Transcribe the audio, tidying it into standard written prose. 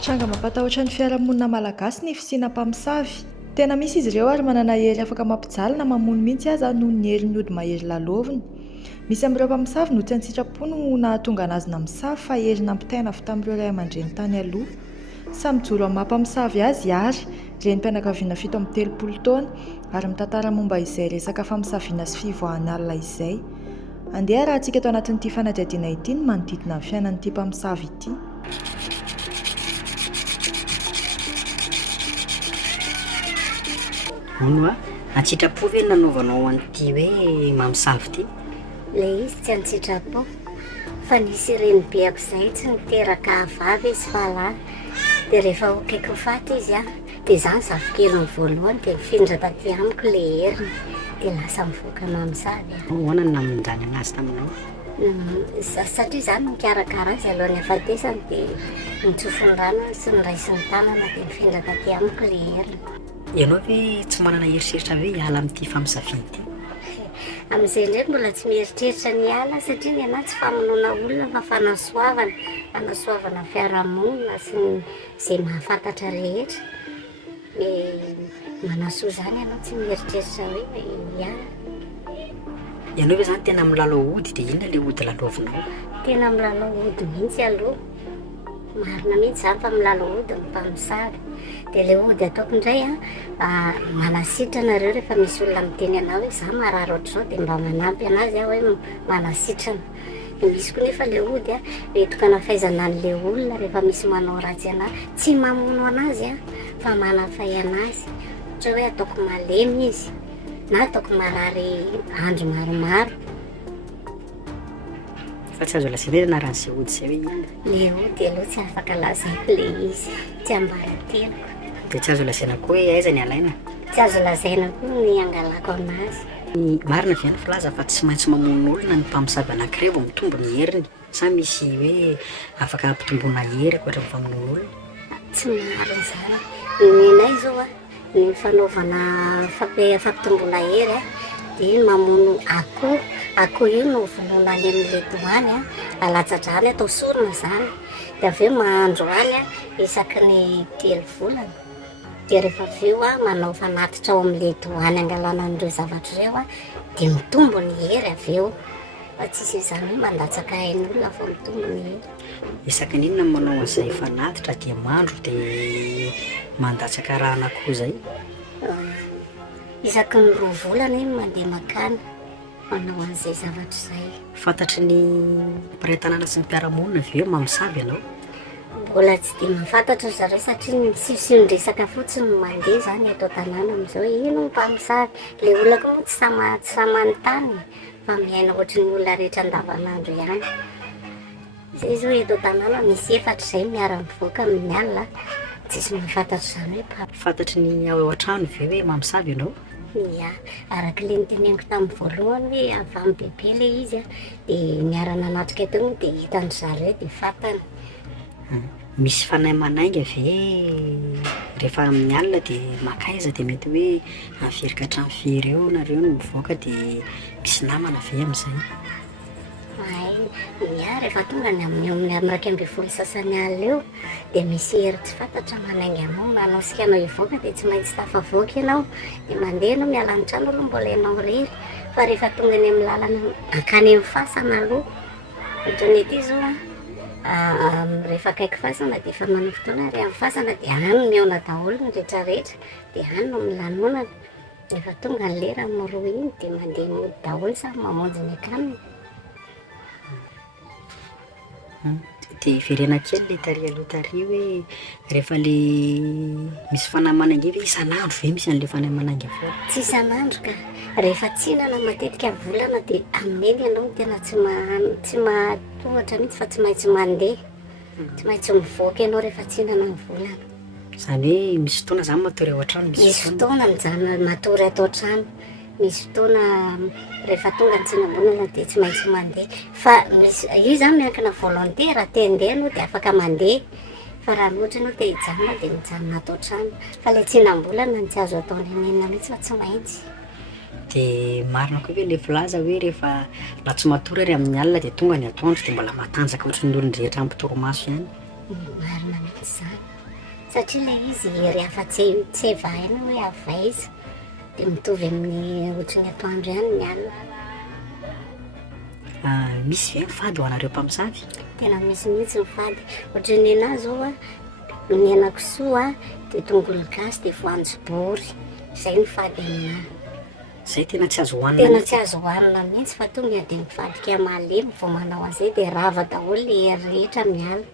Tranga mampatahotra ny fiarahamonina malagasy ny fisiana mpamosavy. Tena misy izy ireo ary manana hery afaka mampijaly na mamono mihitsy aza noho ny herin'ny ody mahery laloviny. Misy amin'ireo mpamosavy no tsy an sitrapo no nahatonga anazy namosavy fa hery nampitaina avy tamin'ireo ray aman-dreny tany aloha. Samy joro amin'ny maha-mpamosavy azy ary renim-pianakaviana 7 taona ary mitantara momba izay resaka famosaviana sy fivoahan'ny alina izay. Andeha raha antsika eto anatin'ity fanadihadiana ity ny manodidina ny fiainan'ity mpamosavy ity. Ono antsitrapo ve nanaovanao an'ity hoe mamosavy ity? Le izy tsy antsitrapo fa nisy renibeako izay tsy niteraka vavy izy fa lahy, dia rehefa okaiky faty izy dia zany zafikeliny voalohany dia mifindra taty amiko le heriny dia lasa mivoaka mamosavy. Ahoana no namonjany anazy taminao? Satria zany nikarakara azy alohan'ny hafatesany dia nitsofony rano sy niraisiny tanana dia mifindra taty amiko le heriny. Ianao ve tsy manana heritreritra hoe hiala amin'ity famosaviana ity? Amin'izay ndraiky mbola tsy mieritreritra ny ala satria ny anahy tsy famonoana olona fa fanasoavana fiarahamonina sy izay mahafantatra rehetra. Manasoa zany ianao tsy mieritreritra hoe hiala. Ianao ve zany tena milalao ody dia inona ilay ody lalaovinao? Tena milalao ody mihitsy aloha. Marina mihitsy zany fa milalao ody ny mpamosavy. Dia ilay ody ataoko indray manasitrana nareo rehefa misy olona miteny anao hoe za marary ohatr'izao dia mba manampy anazy hoe manasitrana. Dia misy koa nefa ilay ody etokana fahaizana an'ilay olona rehefa misy manao ratsy anazy tsy mamono anazy fa manafay anazy. Ohatra hoe ataoko malemy izy na ataoko marary andro maromaro. Fa tsy azo lazaina anaran'izay ody izay hoe inona? Le ody aloha tsy afaka lazaiko le izy, tsy ambarateliko. Dia tsy azo lazaina koa hoe aiza ny alaina? Tsy azo lazaina koa ny angalako anazy. Marina ve ny filaza fa tsy maintsy mamono olona ny mpamosavy anankiray vao mitombo ny heriny? Sa misy hoe afaka ampitomboana hery ankoatra ny famonoana olona? Tsy marina izany. Ny anay zao ny fanaovana fampitomboana hery dia mamono akoho. Akoho io no vonoina any amin'ilay doany alatsadrany atao sorona zany. Dia avy eo mahandro any isaky ny 3 volana. Dia rehefa avy eo manao fanatitra ao amin'ilay doany angalana an'ireo zavatra ireo dia mitombo ny hery avy eo. Fa tsisy izany hoe mandatsaka ain'olona fa mitombo ny hery. Isaky ny inona manao an'izay fanatitra dia mandro dia mandatsaka raha an'akoho izay? Isaky ny 2 volana iny mandeha makany manao an'izay zavatra izay. Fantatry ny mpiray-tanàna sy ny mpiara-monina ve mamosavy ianao? Mbola tsy dia mahafantatra zareo satria misy-resaka fotsiny no mandeha zany eto an-tanàna amin'izao ino mpamosavy. Ilay olona koa moa tsy sama manontany fa miaina ohatry ny olona rehetra andavanandro ihany. Izay zao eto an-tanàna misy 4 izay miara-mivoaka amin'ny alina tsisy mahafantatra izany hoe fantatry ny ao an-trano ve hoe mamosavy ianao? Ia, araka ilay niteneniko tamin'ny voalohany hoe avy amin'ny bebe ilay izy dia miara-nanatrika eto dia hitan'ny zareo dia fantany. Misy fanahy manainga ve rehefa amin'ny alina dia makaiza dia mety hoe averika hatrany firy eo nareo no mivoaka dia misy namana ve amin'izay? Rehefa tonga ny amin'ny 12 sasany alina eo dia misy hery tsy fantatra manainga anao manao sika anao hivoaka dia tsy maintsy tafavoaka ianao dia mandeha ianao miala ny trano aloha mbola ianao rery. Fa rehefa tonga ny amin'ny lalana akany amin'ny fasana aloha ohatran'ny ety zao rehefa akaiky fasana dia efa manao fotoana ary amin'ny fasana dia any no mihaona daholo ny rehetrarehetra dia any no milanonana. Rehefa tonga ny lera miroa iny dia mandeha mody daholo samy mamonjy ny akaniny. Dia iverena kely ilay taria aloha taria hoe rehefa ilay misy fanahy manainga ve isan'andro ve misy an'ilay fanahy manainga foana? Tsy isan'andro ka rehefa tsinana matetika volana dia amin'iny ianao tena tsy mahatohatra mihitsy fa tsy maintsy mandeha. Tsy maintsy mivoaka ianao rehefa tsinana ny volana. Izany hoe misy fotoana izany matory ao an-trano? Misy fotoana mijano matory ato an-trano. Misy fotoana rehefa tonga ny tsinam-bolana dia tsy maintsy mandeha. Fa io zany miankina volonté raha te handeha anao dia afaka mandeha. Fa raha ohatra ianao te hijanona dia mijanona ato an-trano. Fa ilay tsinam-bolana no tsy azo atao nenenina mihitsy fa tsy maintsy. Dia marina koa hoe ilay filaza hoe rehefa laha tsy matory ary amin'ny alina dia tonga ny atoandro dia mbola matanjaka ohatran'ny olon-drehetra amin'ny torimaso ihany. Marina mihitsy izany satria ilay izy ery hafa-tsy evahina hoe avaiza dia mitovy amin'ny ohatran'ny atoandro ihany ny alina. Misy ve mifady ho anareo mpamosavy? Tena misy mihitsy mifady. Ohatran'ny anahy zao a, ny henan-kisoa dia tongolo gasy dia voanjobory. Izay no mifady aminahy. Izay tena tsy azo hohanina. Tena tsy azo hohanina mihitsy fa tonga dia mifadika malemy vao manao an'izay dia rava daholo ilay hery rehetra miala.